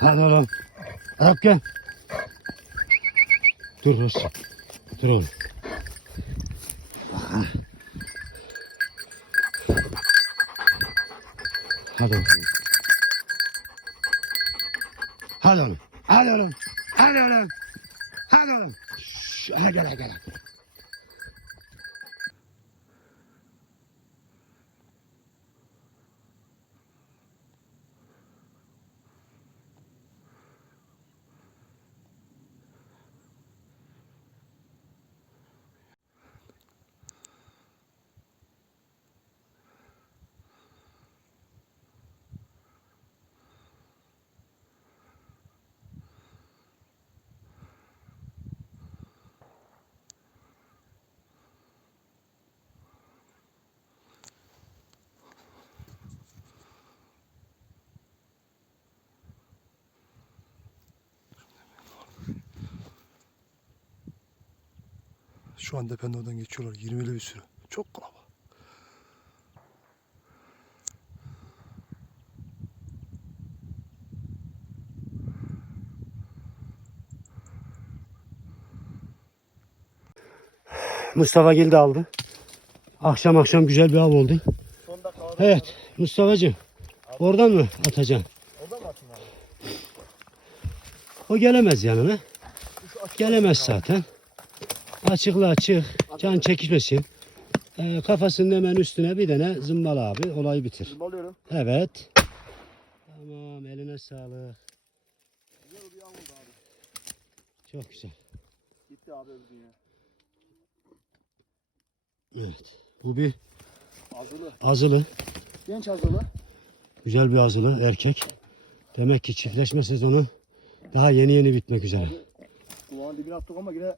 Hadi oğlum. Arap gel. Dur Rus. Dur oğlum. Hadi oğlum. Hadi oğlum. Hadi oğlum. Hadi oğlum. Hadi oğlum. Şş, Hele gel hele gel. Şu anda ben oradan geçiyorlar. 20'li bir sürü. Çok kalabalık. Mustafa Gil de aldı. Akşam akşam güzel bir av oldu. Evet Mustafa'cığım. Oradan mı atacaksın? Oradan mı atayım abi? O gelemez yanına. Gelemez zaten. Açıkla açık. Can çekişmesin. Ee, kafasının hemen üstüne bir tane zımbala abi. Olayı bitir. Alıyorum. Evet. Tamam eline sağlık. Güzel bir av oldu abi. Çok güzel. Gitti abi öldü ya. Evet. Bu bir Azılı. azılı. Genç azılı. Güzel bir azılı erkek. Demek ki çiftleşme sezonu daha yeni yeni bitmek üzere. Kulağın dibine attık ama yine